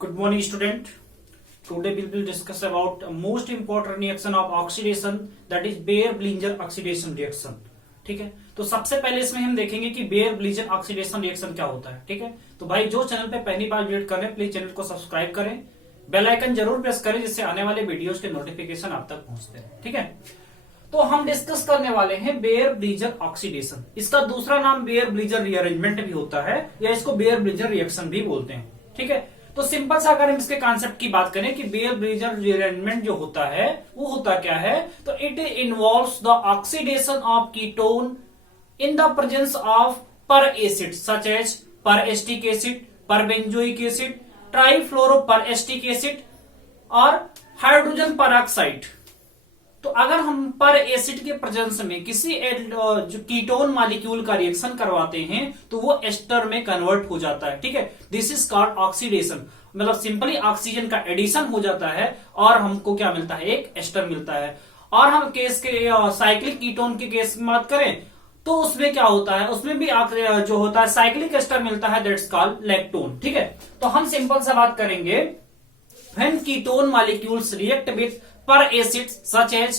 Good morning, student. Today we will discuss about a most important reaction of oxidation, that is Baeyer-Blinger oxidation reaction. ठीक है, तो सबसे पहले इसमें हम देखेंगे कि बेयर-ब्लिजर ऑक्सीडेशन रिएक्शन क्या होता है. ठीक है, तो भाई जो चैनल पे पहली बार विजिट कर रहे हैं प्लीज चैनल को सब्सक्राइब करें, बेल आइकन जरूर प्रेस करें जिससे आने वाले वीडियोस के नोटिफिकेशन आप तक पहुंचते हैं. ठीक है, तो हम डिस्कस करने वाले हैं बेयर-ब्लिजर ऑक्सीडेशन. इसका दूसरा नाम बेयर-ब्लिजर रीअरेंजमेंट भी होता है या इसको बेयर-ब्लिजर रिएक्शन भी बोलते हैं. ठीक है, तो सिंपल सा अगर हम इसके कॉन्सेप्ट की बात करें कि बेयर-ब्लिजर रीअरेंजमेंट जो होता है वो होता क्या है, तो it involves the oxidation of ketone in the presence of per acid such as per acetic acid, per benzoic acid, trifluoroperestic acid और हाइड्रोजन peroxide. तो अगर हम पर एसिड के प्रेजेंस में किसी जो कीटोन मॉलिक्यूल का रिएक्शन करवाते हैं तो वो एस्टर में कन्वर्ट हो जाता है. ठीक है, दिस इज कॉल्ड ऑक्सीडेशन. मतलब सिंपली ऑक्सीजन का एडिशन हो जाता है और हमको क्या मिलता है, एक एस्टर मिलता है. और हम केस के साइक्लिक कीटोन के केस में बात करें तो उसमें क्या होता है, उसमें भी जो होता है साइक्लिक एस्टर मिलता है, दैट्स कॉल्ड लैक्टोन. ठीक है, तो हम सिंपल सा बात करेंगे when ketone molecules react with peracid such as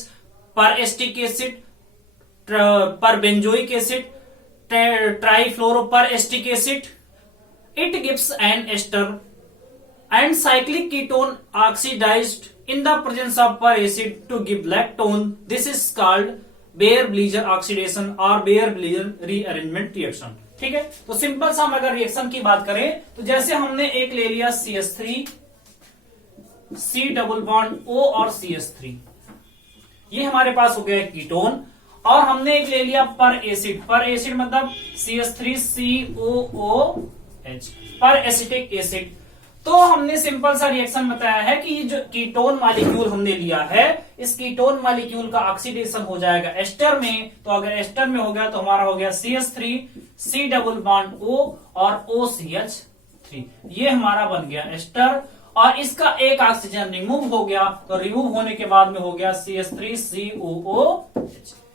peracetic acid, perbenzoic acid, trifluoroperacetic acid, it gives an ester and cyclic ketone oxidized in the presence of per acid to give lactone. This is called Baeyer-Blinger oxidation or Baeyer-Blinger rearrangement reaction. ठीक है, तो simple सा हम अगर reaction की बात करें तो जैसे हमने एक ले लिया CH3, C double bond O और CH3, ये हमारे पास हो गया कीटोन. और हमने एक ले लिया पर एसिड मतलब CH3COOH, पर एसिटिक एसिड. तो हमने सिंपल सा रिएक्शन बताया है कि ये जो कीटोन मॉलिक्यूल हमने लिया है इस कीटोन मॉलिक्यूल का ऑक्सीडेशन हो जाएगा एस्टर में. तो अगर एस्टर में हो गया तो हमारा हो गया CH3, C double bond O और OCH3, ये हमारा बन गया एस्टर. और इसका एक ऑक्सीजन रिमूव हो गया, तो रिमूव होने के बाद में हो गया CH3COOH.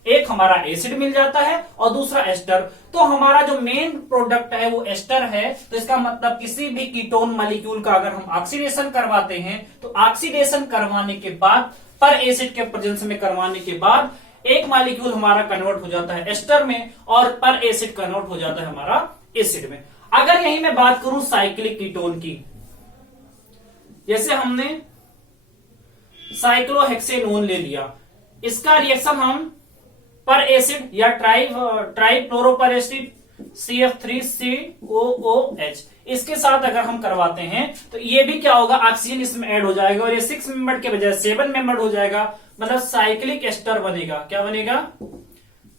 एक हमारा एसिड मिल जाता है और दूसरा एस्टर. तो हमारा जो मेन प्रोडक्ट है वो एस्टर है. तो इसका मतलब किसी भी कीटोन मॉलिक्यूल का अगर हम ऑक्सीडेशन करवाते हैं तो ऑक्सीडेशन करवाने के बाद पर एसिड के प्रेजेंस में करवाने के बाद एक मॉलिक्यूल हमारा कन्वर्ट हो जाता है एस्टर में और पर एसिड कन्वर्ट हो जाता है हमारा एसिड में. अगर यही मैं बात करूं साइक्लिक कीटोन की, जैसे हमने साइक्लोहेक्सेनोन ले लिया, इसका रिएक्शन हम पर एसिड या ट्राइफ्लोरोपेरेस्टिक CF3COOH इसके साथ अगर हम करवाते हैं तो ये भी क्या होगा, ऑक्सीजन इसमें ऐड हो जाएगा और ये 6 मेंबर के बजाय 7 मेंबर हो जाएगा. मतलब साइक्लिक एस्टर बनेगा. क्या बनेगा,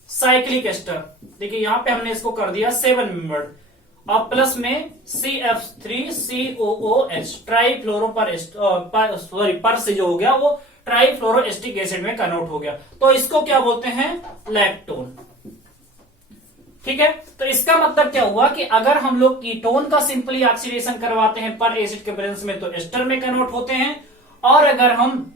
साइक्लिक एस्टर. देखिए यहां पे हमने इसको कर दिया 7 मेंबर और प्लस में CF3COOH पर से जो हो गया वो ट्राइफ्लोरोएस्टिक एसिड में कन्वर्ट हो गया. तो इसको क्या बोलते हैं, लैक्टोन. ठीक है, तो इसका मतलब क्या हुआ कि अगर हम लोग कीटोन का सिंपली ऑक्सीडेशन करवाते हैं पर एसिड के प्रेजेंस में तो एस्टर में कन्वर्ट होते हैं, और अगर हम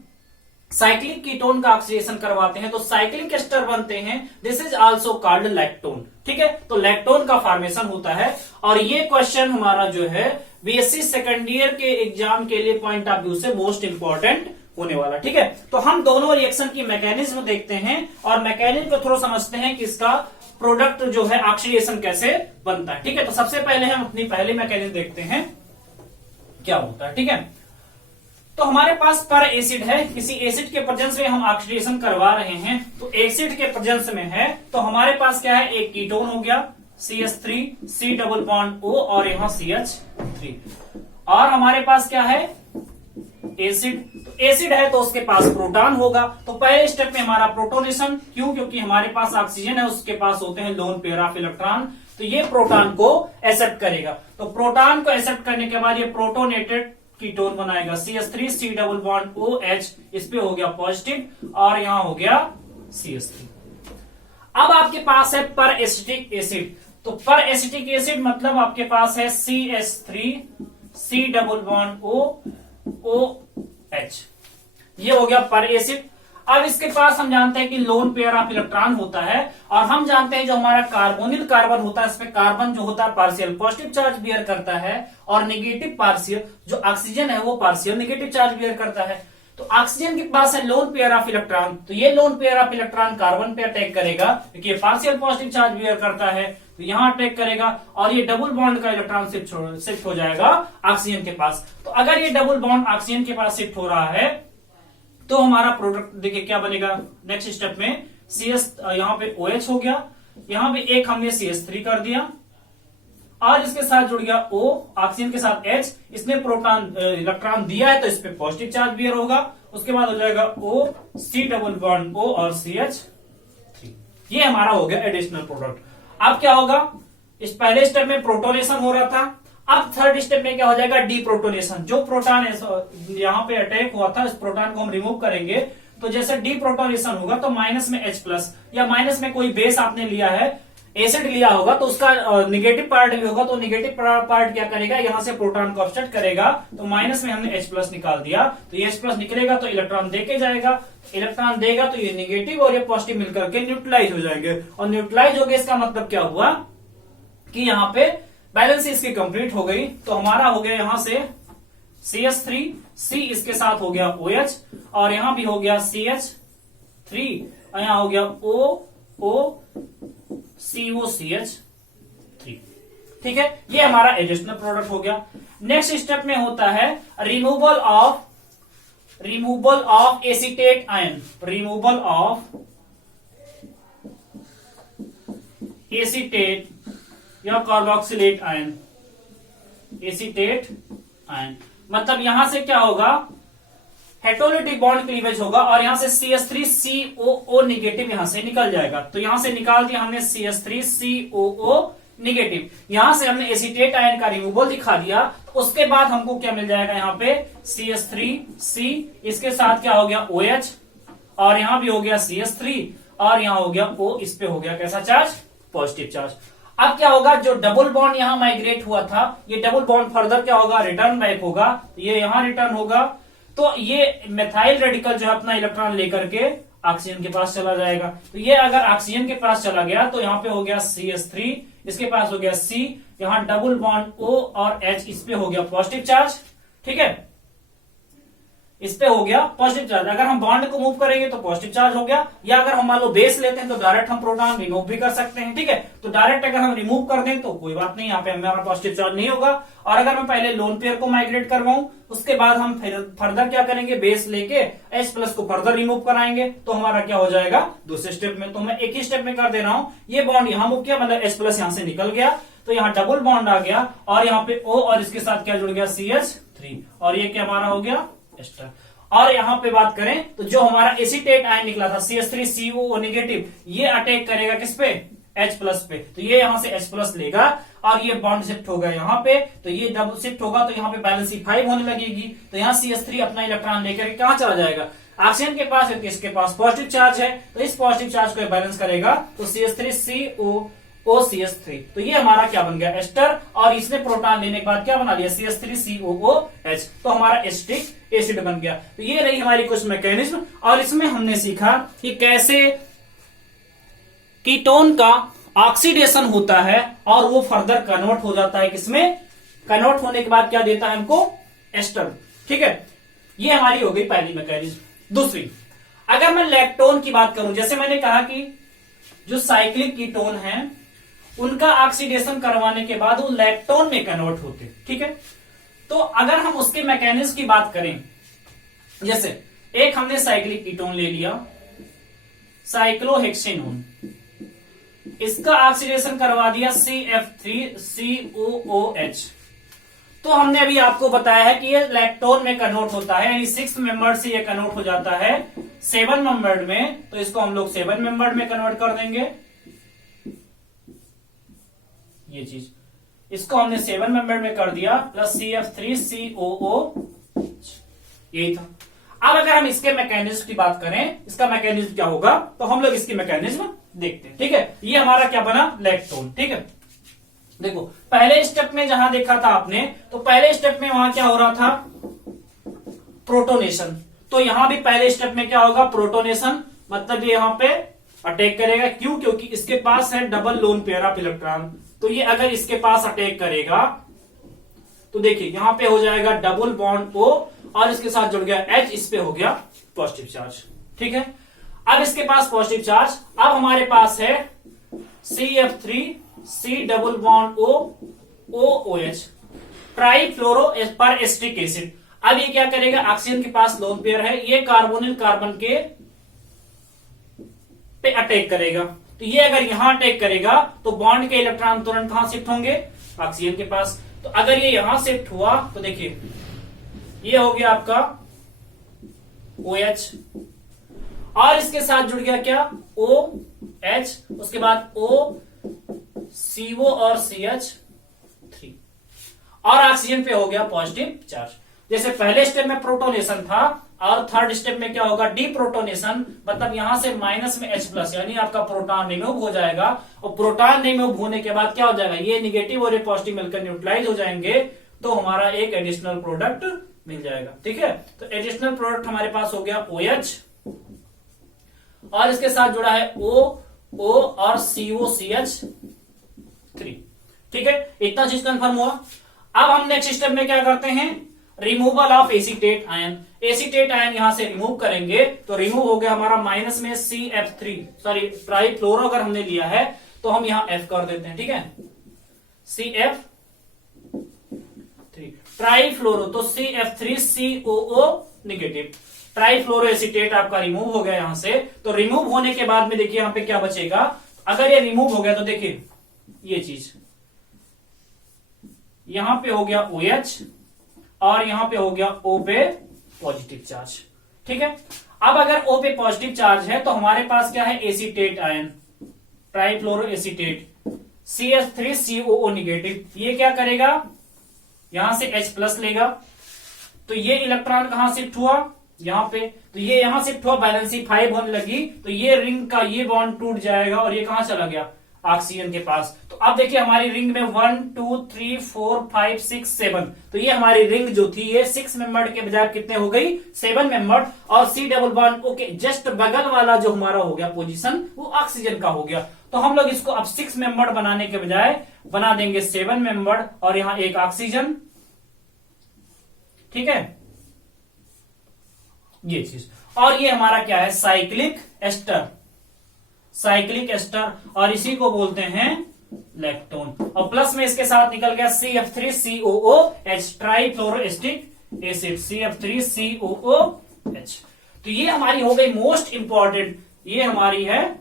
साइक्लिक कीटोन का ऑक्सीडेशन करवाते हैं तो साइक्लिक एस्टर बनते हैं. This is also called lactone. ठीक है, तो लैक्टोन का फॉर्मेशन होता है. और ये क्वेश्चन हमारा जो है बीएससी सेकेंड ईयर के एग्जाम के लिए पॉइंट ऑफ व्यू से मोस्ट इंपॉर्टेंट होने वाला. ठीक है, तो हम दोनों रिएक्शन की मैकेनिज्म देखते हैं और मैकेनिज्म को थोड़ा समझते हैं कि इसका प्रोडक्ट जो है ऑक्सीडेशन कैसे बनता है. ठीक है, तो सबसे पहले हम अपनी पहली मैकेनिज्म देखते हैं क्या होता है. ठीक है, तो हमारे पास पर एसिड है, किसी एसिड के प्रेजेंस में हम ऑक्सीडेशन करवा रहे हैं. तो एसिड के प्रेजेंस में है तो हमारे पास क्या है, एक कीटोन हो गया CH3, C double bond O और यहां CH3, और हमारे पास क्या है, एसिड. तो एसिड है तो उसके पास प्रोटॉन होगा. तो पहले स्टेप में हमारा प्रोटोनेशन, क्यों, क्योंकि हमारे पास ऑक्सीजन है उसके पास होते हैं लोन पेयर ऑफ इलेक्ट्रॉन, तो ये प्रोटॉन को एक्सेप्ट करेगा. तो प्रोटॉन को एक्सेप्ट करने के बाद ये प्रोटोनेटेड कीटोन बनाएगा CH3, C double bond OH, इस पे हो गया पॉजिटिव और यहां हो गया CH3. अब आपके पास है पर एसिटिक एसिड. तो पर एसिटिक एसिड मतलब आपके पास है CH3, C double bond OH, ये हो गया पर एसिड. अब इसके पास हम जानते हैं कि लोन पेयर ऑफ इलेक्ट्रॉन होता है, और हम जानते हैं जो हमारा कार्बोनिल कार्बन होता है इसमें कार्बन जो होता है पार्शियल पॉजिटिव चार्ज बियर करता है, और नेगेटिव पार्शियल जो ऑक्सीजन है वो पार्शियल नेगेटिव चार्ज बियर करता है। तो ऑक्सीजन के पास है लोन पेयर ऑफ इलेक्ट्रॉन, तो ये lone pair of electron carbon पे अटैक करेगा क्योंकि ये पार्शियल पॉजिटिव चार्ज बियर करता है, तो यहां अटैक करेगा और ये डबल बॉन्ड का इलेक्ट्रॉन शिफ्ट हो जाएगा ऑक्सीजन के पास। तो अगर ये डबल बॉन्ड ऑक्सीजन के पास शिफ्ट हो रहा है तो हमारा प्रोडक्ट देखिए क्या बनेगा नेक्स्ट स्टेप में, CS यहाँ पे OH हो गया, यहाँ पे एक हमने CH3 कर दिया और इसके साथ जुड़ गया O, ऑक्सीजन के साथ H, इसने प्रोटॉन इलेक्ट्रॉन दिया है तो इस पे पॉजिटिव चार्ज बियर होगा, उसके बाद हो जाएगा O C double bond O और CH3। ये हमारा हो गया एडिशनल प्रोडक्ट। अब क्या होगा, इस पहले स्टेप में प्रोटोनेशन हो रहा था, अब थर्ड स्टेप में क्या हो जाएगा डीप्रोटोनेशन। जो प्रोटॉन यहाँ पे अटैक हुआ था इस प्रोटॉन को हम रिमूव करेंगे, तो जैसे डीप्रोटोनेशन होगा तो माइनस में H+ या माइनस में कोई बेस आपने लिया है, एसिड लिया होगा तो उसका निगेटिव पार्ट भी होगा, तो निगेटिव पार्ट क्या करेगा यहां से प्रोटॉन को ऑफसेट करेगा, तो माइनस में हमने H+ निकाल दिया, तो ये H+ निकलेगा तो इलेक्ट्रॉन देके जाएगा, इलेक्ट्रॉन देगा तो ये निगेटिव और ये पॉजिटिव मिलकर के न्यूट्रलाइज हो जाएंगे, और न्यूट्रलाइज हो गए इसका मतलब क्या हुआ कि यहाँ पे बैलेंस इसकी कंप्लीट हो गई। तो हमारा हो गया यहां से CH3, C इसके साथ हो गया OH, और यहां भी हो गया CH3, और यहां हो गया COCH3। ठीक है, ये हमारा एडिशनल प्रोडक्ट हो गया। नेक्स्ट स्टेप में होता है removal of acetate ion, removal of acetate या कार्बोक्सिलेट आयन, एसीटेट आयन मतलब यहां से क्या होगा हेटेरोलिटिक बॉन्ड क्लीवेज होगा, और यहां से CH3COO निगेटिव यहां से निकल जाएगा, तो यहां से निकाल दिया हमने CH3COO निगेटिव, यहां से हमने एसीटेट आयन का रिमूवल दिखा दिया। उसके बाद हमको क्या मिल जाएगा यहाँ पे CH3C, इसके साथ क्या हो गया OH, और यहां भी हो गया CH3, और यहां हो गया O, इस पे हो गया कैसा चार्ज पॉजिटिव चार्ज। अब क्या होगा, जो डबल बॉन्ड यहां माइग्रेट हुआ था ये डबल बॉन्ड फर्दर क्या होगा रिटर्न बैक होगा, ये यहां रिटर्न होगा, तो ये मेथाइल रेडिकल जो है अपना इलेक्ट्रॉन लेकर के ऑक्सीजन के पास चला जाएगा। तो ये अगर ऑक्सीजन के पास चला गया तो यहाँ पे हो गया CH3, इसके पास हो गया C, यहाँ डबल बॉन्ड O और H, इस पे हो गया पॉजिटिव चार्ज। ठीक है, इस पे हो गया पॉजिटिव चार्ज। अगर हम बॉन्ड को मूव करेंगे तो पॉजिटिव चार्ज हो गया, या अगर हम मान लो बेस लेते हैं तो डायरेक्ट हम प्रोटॉन रिमूव भी कर सकते हैं। ठीक है, तो डायरेक्ट अगर हम रिमूव कर दें तो कोई बात नहीं, यहाँ पे हमारा पॉजिटिव चार्ज नहीं होगा। और अगर मैं पहले लोन पेयर को माइग्रेट करवाऊं उसके बाद हम फर्दर क्या करेंगे, बेस लेके H+ को फर्दर रिमूव कराएंगे, तो हमारा क्या हो जाएगा दूसरे स्टेप में। तो मैं एक ही स्टेप में कर दे रहा हूं, ये बॉन्ड यहां मूव किया मतलब H+ यहां से निकल गया, तो यहाँ डबल बॉन्ड आ गया, और यहाँ पे O और इसके साथ क्या जुड़ गया CH3, और ये क्या हमारा हो गया एस्टर। और यहां पे बात करें तो जो हमारा एसीटेट आयन निकला था CH3COO निगेटिव, ये अटैक करेगा किस पे H+ पे, तो ये यहां से H+ लेगा और ये बॉन्ड शिफ्ट होगा यहाँ पे, तो ये डबल शिफ्ट होगा तो यहाँ पे बैलेंस 5 होने लगेगी, तो यहाँ CH3 अपना इलेक्ट्रॉन लेकर के कहां चला जाएगा ऑक्सीजन के पास, क्योंकि इसके पास पॉजिटिव चार्ज है, तो इस पॉजिटिव चार्ज को बैलेंस करेगा, तो CH3COOCH3, तो ये हमारा क्या बन गया एस्टर, और इसने प्रोटॉन लेने के बाद क्या बना लिया CH3COOH, तो हमारा एसिटिक एसिड बन गया। तो ये रही हमारी कुछ मैकेनिज्म, और इसमें हमने सीखा कि कैसे कीटोन का ऑक्सीडेशन होता है और वो फर्दर कन्वर्ट हो जाता है किसमें, कन्वर्ट होने के बाद क्या देता है हमको एस्टर। ठीक है, ये हमारी हो गई पहली मैकेनिज्म। दूसरी, अगर मैं लैक्टोन की बात करूं, जैसे मैंने कहा कि जो साइक्लिक कीटोन है उनका ऑक्सीडेशन करवाने के बाद वो लैक्टोन में कन्वर्ट होते। ठीक है, तो अगर हम उसके मैकेनिज्म की बात करें, जैसे एक हमने साइक्लिक कीटोन ले लिया साइक्लोहेक्सेनोन, इसका ऑक्सीडेशन करवा दिया CF3COOH, तो हमने अभी आपको बताया है कि ये लैक्टोन में कन्वर्ट होता है, यानी 6 मेंबर से ये कन्वर्ट हो जाता है 7 मेंबर्ड में, तो इसको हम लोग 7 मेंबर्ड में कन्वर्ट कर देंगे। ये चीज इसको हमने 7 मेंबर्ड में कर दिया, प्लस CF3COO, यही था। अब अगर हम इसके मैकेनिज्म की बात करें, इसका मैकेनिज्म क्या होगा, तो हम लोग इसकी मैकेनिज्म देखते हैं। ठीक है, ये हमारा क्या बना लैक्टोन। ठीक है, देखो पहले स्टेप में जहां देखा था आपने, तो पहले स्टेप में वहां क्या हो रहा था प्रोटोनेशन, तो यहां भी पहले स्टेप में क्या होगा, प्रोटोनेशन, मतलब ये यहां पे अटैक करेगा। क्यों? क्योंकि इसके पास है double lone pair of electron. तो ये अगर इसके पास अटैक करेगा तो देखिए यहां पे हो जाएगा डबल बॉन्ड O और इसके साथ जुड़ गया H, इस पे हो गया पॉजिटिव चार्ज। ठीक है, अब इसके पास पॉजिटिव चार्ज, अब हमारे पास है CF3 C double bond O OOH trifluoro पर एस्टिक एसिड। अब ये क्या करेगा, ऑक्सीजन के पास लोन पेयर है, ये कार्बोनिल कार्बन के पे अटैक करेगा। तो ये अगर यहां अटैक करेगा तो बॉन्ड के इलेक्ट्रॉन तुरंत कहां शिफ्ट होंगे, ऑक्सीजन के पास। तो अगर ये यहां शिफ्ट हुआ तो देखिए ये हो गया आपका OH और इसके साथ जुड़ गया क्या, OH, उसके बाद O CO और CH3 और ऑक्सीजन पे हो गया पॉजिटिव चार्ज। जैसे पहले स्टेप में प्रोटोनेशन था और थर्ड स्टेप में क्या होगा, डीप्रोटोनेशन, मतलब यहां से माइनस में H+ यानी आपका प्रोटॉन रिमूव हो जाएगा। और प्रोटॉन रिमूव होने के बाद क्या हो जाएगा, ये निगेटिव और ये पॉजिटिव मिलकर न्यूट्रलाइज हो जाएंगे, तो हमारा एक एडिशनल प्रोडक्ट मिल जाएगा। ठीक है, तो एडिशनल प्रोडक्ट हमारे पास हो गया OH और इसके साथ जुड़ा है O और COCH3। ठीक है, इतना चीज कंफर्म हुआ। अब हम नेक्स्ट स्टेप में क्या करते हैं, removal of acetate ion. Acetate ion यहां से रिमूव करेंगे तो रिमूव हो गया हमारा माइनस में CF3, सॉरी ट्राईफ्लोरो अगर हमने लिया है तो हम यहां F कर देते हैं। ठीक है, CF3 ट्राईफ्लोरो, तो CF3COO निगेटिव, ट्राईफ्लोरो एसीटेट आपका रिमूव हो गया यहां से। तो रिमूव होने के बाद में देखिए यहां पे क्या बचेगा, अगर ये रिमूव हो गया तो देखिए ये चीज यहां पे हो गया OH और यहां पे हो गया O पे पॉजिटिव चार्ज। ठीक है, अब अगर O पे पॉजिटिव चार्ज है तो हमारे पास क्या है, acetate ion, trifluoro acetate, CH3COO negative. ये क्या करेगा, यहां से H+ लेगा, तो ये इलेक्ट्रॉन कहां शिफ्ट हुआ, यहां पे, तो ये यहां शिफ्ट हुआ, बैलेंसी 5 होने लगी, तो ये रिंग का ये बॉन्ड टूट जाएगा और ये कहां चला गया, ऑक्सीजन के पास। तो अब देखिए हमारी रिंग में 1 2 3 4 5 6 7, तो ये हमारी रिंग जो थी ये 6 मेंबर्ड के बजाय कितने हो गई, 7 मेंबर्ड। और C डबल बॉन्ड O के जस्ट बगल वाला जो हमारा हो गया पोजीशन वो ऑक्सीजन का हो गया। तो हम लोग इसको अब 6 मेंबर्ड बनाने के बजाय बना देंगे 7 मेंबर्ड और यहां एक ऑक्सीजन। ठीक है, ये चीज, और ये हमारा क्या है, साइक्लिक एस्टर, साइक्लिक एस्टर, और इसी को बोलते हैं लैक्टोन। और प्लस में इसके साथ निकल गया CF3COOH ट्राईफ्लोरोएस्टिक एसिड, CF3COOH। तो ये हमारी हो गई मोस्ट इंपॉर्टेंट, ये हमारी है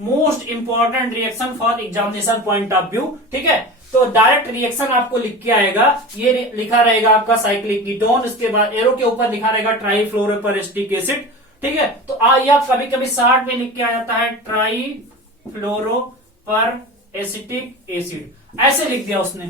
most important reaction for examination point of view. ठीक है, तो डायरेक्ट रिएक्शन आपको लिख के आएगा, ये लिखा रहेगा आपका साइक्लिक कीटोन, उसके बाद एरो के ऊपर लिखा रहेगा ट्राईफ्लोरोएस्टिक एसिड। ठीक है, तो या कभी कभी 60 में लिख के आ जाता है ट्राईफ्लोरोएस्टिक एसिड, ऐसे लिख दिया उसने।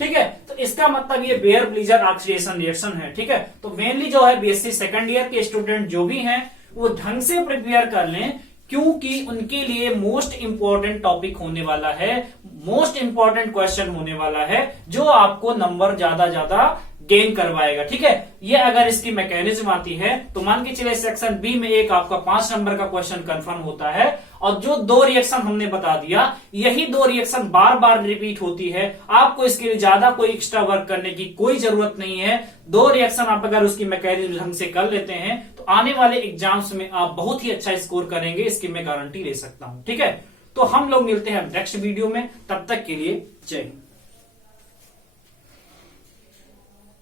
ठीक है, तो इसका मतलब ये बेयर ब्लीजर ऑक्सीडेशन रिएक्शन है। ठीक है, तो मेनली जो है BSc सेकंड ईयर के स्टूडेंट जो भी हैं वो ढंग से प्रिपेयर कर लें, क्योंकि उनके लिए मोस्ट इंपॉर्टेंट टॉपिक होने वाला है, मोस्ट इंपॉर्टेंट क्वेश्चन होने वाला है, जो आपको नंबर ज्यादा गेन करवाएगा। ठीक है, ये अगर इसकी मैकेनिज्म आती है तो मान के चले सेक्शन बी में एक आपका 5 नंबर का क्वेश्चन कंफर्म होता है, और जो 2 रिएक्शन हमने बता दिया यही 2 रिएक्शन बार बार रिपीट होती है। आपको इसके लिए ज्यादा कोई एक्स्ट्रा वर्क करने की कोई जरूरत नहीं है। 2 रिएक्शन आप अगर उसकी मैकेनिज्म ढंग से कर लेते हैं तो आने वाले एग्जाम्स में आप बहुत ही अच्छा स्कोर करेंगे, इसकी मैं गारंटी ले सकता हूं। ठीक है, तो हम लोग मिलते हैं नेक्स्ट वीडियो में, तब तक के लिए जय हिंद।